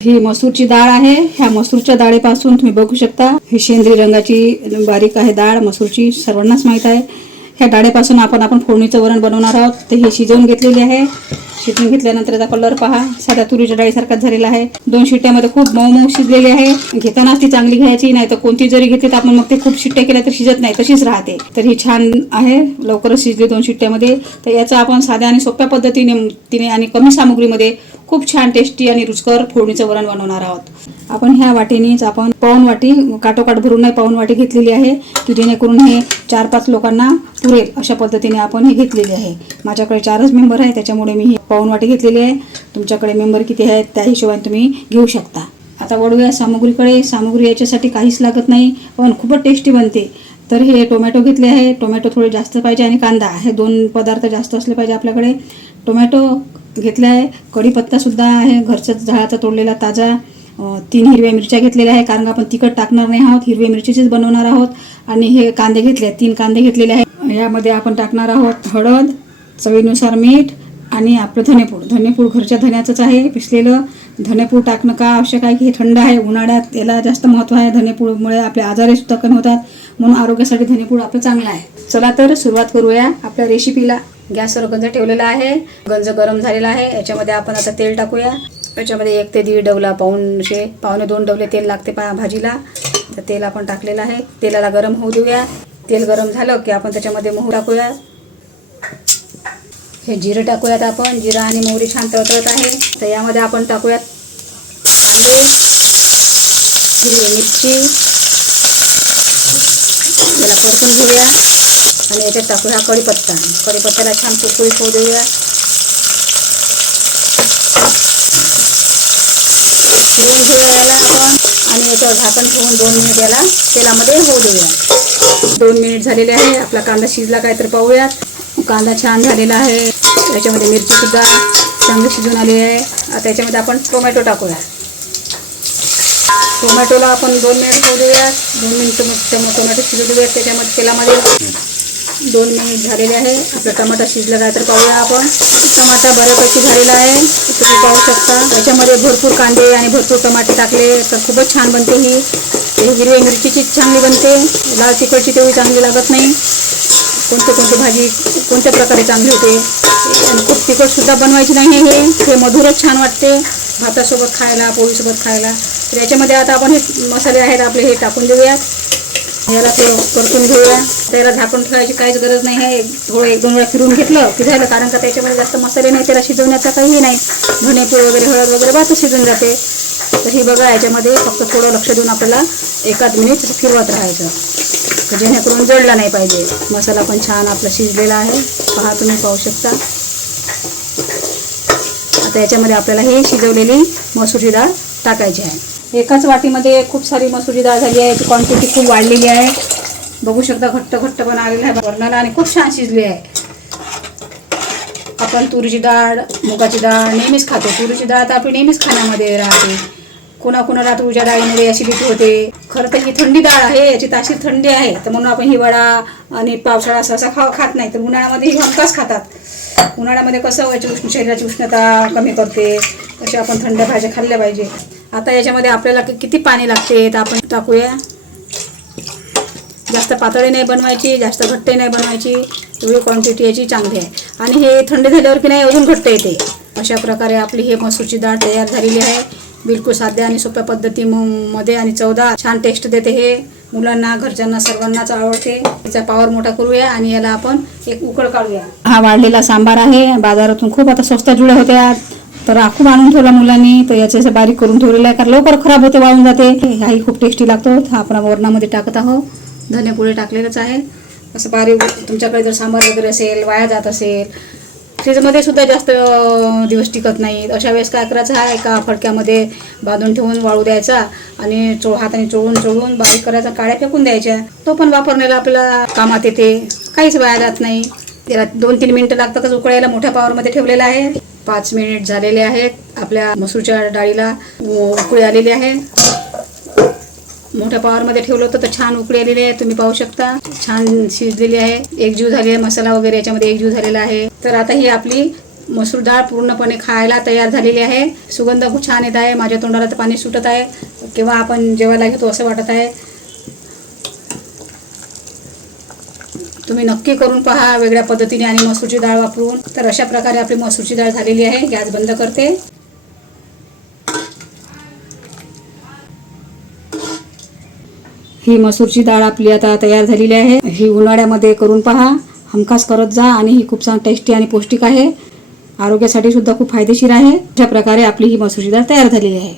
ही मसूरची डाळ आहे. ह्या मसूरच्या डाळीपासून तुम्ही बघू शकता ही शेंद्री रंगाची बारीक आहे डाळ मसूरची, सर्वांनाच माहीत आहे. ह्या डाळीपासून आपण फोडणीचं वरण बनवणार आहोत. तर हे शिजवून घेतलेली आहे. शिजवून घेतल्यानंतर याचा कलर पहा, साध्या तुरीच्या डाळीसारखाच झालेला आहे. 2 शिट्ट्यामध्ये खूप मऊ मऊ शिजलेली आहे. घेतानाच ती चांगली घ्यायची, नाही तर कोणती जरी घेतली तर आपण मग ते खूप शिट्ट्या केल्या तर शिजत नाही, तशीच राहते. तर ही छान आहे, लवकरच शिजली 2 शिट्ट्यामध्ये. तर याचा आपण साध्या आणि सोप्या पद्धतीने आणि कमी सामग्रीमध्ये खूप छान टेस्टी आणि रुचकर फोडणीचं वरण बनवणार आहोत. आपण ह्या वाटीनेच आपण पाऊण वाटी, काटोकाट भरून नाही पाऊण वाटी घेतलेली आहे, की जेणेकरून हे 4-5 लोकांना पुरेल अशा पद्धतीने आपण हे घेतलेली आहे. माझ्याकडे 4च मेंबर आहे, त्याच्यामुळे मी ही पाऊण वाटी घेतलेली आहे. तुमच्याकडे मेंबर किती आहेत त्या हिशोबाने तुम्ही घेऊ शकता. आता वळूया सामग्रीकडे. सामग्री याच्यासाठी काहीच लागत नाही, पण खूपच टेस्टी बनते. तर हे टोमॅटो घेतले आहे. टोमॅटो थोडे जास्त पाहिजे आणि कांदा, हे 2 पदार्थ जास्त असले पाहिजे आपल्याकडे. टोमॅटो घेतला आहे. कढीपत्तासुद्धा आहे घरच्याच झाडाचा तोडलेला ताजा. 3 हिरव्या मिरच्या घेतलेल्या आहे, कारण आपण तिखट टाकणार नाही आहोत, हिरव्या मिरचीचीच बनवणार आहोत. आणि हे कांदे घेतले आहेत, 3 कांदे घेतलेले आहेत. यामध्ये आपण टाकणार आहोत हळद, चवीनुसार मीठ आणि आपलं धनेपूड. धनेपूड घरच्या धण्याचंच आहे, पिसलेलं. धनेपूड टाकणं का आवश्यक आहे की हे थंड आहे, उन्हाळ्यात याला जास्त महत्त्व आहे. धनेपूडमुळे आपले आजारसुद्धा कमी होतात, म्हणून आरोग्यासाठी धनेपूड आपलं चांगलं आहे. चला तर सुरुवात करूया आपल्या रेसिपीला. गॅसवर गंज ठेवलेला आहे, गंज गरम झालेला आहे. याच्यामध्ये आपण आता तेल टाकूया. याच्यामध्ये 1 ते 1.5 डवला, पावणे 2 डवले तेल लागते भाजीला. तर तेल आपण टाकलेलं आहे. तेलाला गरम होऊ देऊया. तेल गरम झालं की आपण त्याच्यामध्ये मोहरी टाकूया. हे जिरं टाकूयात आपण. जिरं आणि मोहरी छान तळतळत आहे. तर यामध्ये आपण टाकूयात कांदे, हिरवी मिरची, याला परतून घेऊया. आणि याच्यात टाकूया कढीपत्ता. कढीपत्त्याला छान कुरकुरीत होऊ देऊया. फिरवून घेऊया याला आपण आणि याच्यावर झाकण ठेवून 2 मिनिट याला तेलामध्ये होऊ देऊया. 2 मिनिट झालेले आहे. आपला कांदा शिजला काय तर पाहूयात. कांदा छान झालेला आहे. याच्यामध्ये मिरचीसुद्धा चांगली शिजून आली आहे. आता याच्यामध्ये आपण टोमॅटो टाकूया. टोमॅटोला आपण 2 मिनिट होऊ देऊयात. 2 मिनिट टोमॅटो शिजू देऊयात त्याच्यामध्ये तेलामध्ये. 2 मिनिट झालेले आहे. आपला टमाटा शिजला काय तर पाहूया आपण. टमाटा बऱ्यापैकी झालेला आहे, तुम्ही पाहू शकता. याच्यामध्ये भरपूर कांदे आणि भरपूर टमाटे टाकले तर खूपच छान बनते ही. हिरव्या मिरचीची चांगली बनते, लाल तिखटची तेवढी चांगली लागत नाही. कोणती भाजी कोणत्या प्रकारे चांगली होते. आणि खूप तिखटसुद्धा बनवायची नाही. हे मधुरच छान वाटते भातासोबत खायला, पोळीसोबत खायला. तर याच्यामध्ये आता आपण हे मसाले आहेत आपले हे टाकून देऊयात. याला परतून घेऊया. त्याला झाकून ठेवायची काहीच गरज नाही आहे. थोडं 1-2 वेळा फिरून घेतलं की झालं, कारण का त्याच्यामध्ये जास्त मसाले नाही, त्याला शिजवण्याचा काहीही नाही. धनेपूड वगैरे, हळद वगैरे भातच शिजून जाते. तर ही बघा, याच्यामध्ये फक्त थोडं लक्ष देऊन आपल्याला 1 मिनिट फिरवत राहायचं, तर जेणेकरून जळला नाही पाहिजे. मसाला पण छान आपला शिजलेला आहे, पहा तुम्ही पाहू शकता. आता याच्यामध्ये आपल्याला हे शिजवलेली मसूरची डाळ टाकायची आहे. एकाच वाटीमध्ये खूप सारी मसूरची डाळ झाली आहे. याची क्वांटिटी खूप वाढलेली आहे, बघू शकता. घट्ट पण आलेला आहे वरणाला आणि खूप छान शिजली आहे. आपण तुरीची डाळ, मुगाची डाळ नेहमीच खातो. तुरीची डाळ तर आपली नेहमीच खाण्यामध्ये राहते. कोणाकोणाला तुरीच्या डाळीमुळे ॲसिडिटी होते. खरं तर ही थंडी डाळ आहे, याची तासीर थंडी आहे, तर म्हणून आपण हिवाळा आणि पावसाळा सहसा खात नाही. तर उन्हाळ्यामध्ये ही हमखास खातात. उन्हाळ्यामध्ये कसं याची शरीराची उष्णता कमी करते, तसे आपण थंड भाज्या खाल्ल्या पाहिजे. आता याच्यामध्ये आपल्याला किती पाणी लागते तर आपण टाकूया. जास्त पातळी नाही बनवायची, जास्त घट्ट नाही बनवायची, एवढी क्वांटिटी याची चांगली आहे. आणि हे थंडी झाल्यावर की नाही अजून घट्ट येते. अशा प्रकारे आपली हे मसूरची डाळ तयार झालेली आहे. बिलकुल साध्या आणि सोप्या पद्धतीमध्ये आणि चवदार छान टेस्ट देते. हे मुलांना, घरच्यांना, सर्वांनाच आवडते. त्याचा पावर मोठा करूया आणि याला आपण एक उकळ काढूया. हा वाढलेला सांबार आहे, बाजारातून खूप आता स्वस्त जुळ्या होत्या, तर खूप आणून ठेवला मुलांनी. तर याचं बारीक करून ठेवलेला आहे, कारण लवकर खराब होते, वाळून जाते. हाही खूप टेस्टी लागतो. हा आपण वरणामध्ये टाकत आहोत. धनेपुडे टाकलेलंच आहे. असं बारीक तुमच्याकडे जर सांबार वगैरे असेल, वाया जात असेल, फ्रीजमध्ये सुद्धा जास्त दिवस टिकत नाहीत, अशा वेळेस काय करायचं आहे, एका फडक्यामध्ये बांधून ठेवून वाळू द्यायचा आणि हाताने चोळून बारीक करायचा, काळ्या फेकून द्यायच्या. तो पण वापरण्याला आपल्याला कामात येते, काहीच वाया जात नाही. त्याला 2-3 मिनिटं लागतातच उकळायला. मोठ्या पावरमध्ये ठेवलेला आहे. 5 मिनिट झालेले आहेत. आपल्या मसूरच्या डाळीला उकळी आलेली आहे. मोठ्या पावरमध्ये ठेवलं होतं तर छान उकळी आलेली आहे, तुम्ही पाहू शकता. छान शिजलेली आहे, एकजीव झाली आहे. मसाला वगैरे याच्यामध्ये एकजीव झालेला आहे. तर आता ही आपली मसूर डाळ पूर्णपणे खायला तयार झालेली आहे. सुगंध खूप छान येत आहे. माझ्या तोंडाला तर पाणी सुटत आहे. केव्हा आपण जेवायला घेतो असं वाटत आहे. तुम्ही नक्की करून पहा वेगळ्या पद्धतीने आणि मसूरची डाळ वापरून. तर अशा प्रकारे आपली मसूरची डाळ झालेली आहे. गॅस बंद करते. ही मसूरची डाळ आपली आता तयार झालेली आहे. ही उन्हाळ्यामध्ये करून पहा, हमखास करत जा आणि ही खूप छान टेस्टी आणि पौष्टिक आहे. आरोग्यासाठी सुद्धा खूप फायदेशीर आहे. अशा प्रकारे आपली ही मसूरची डाळ तयार झालेली आहे.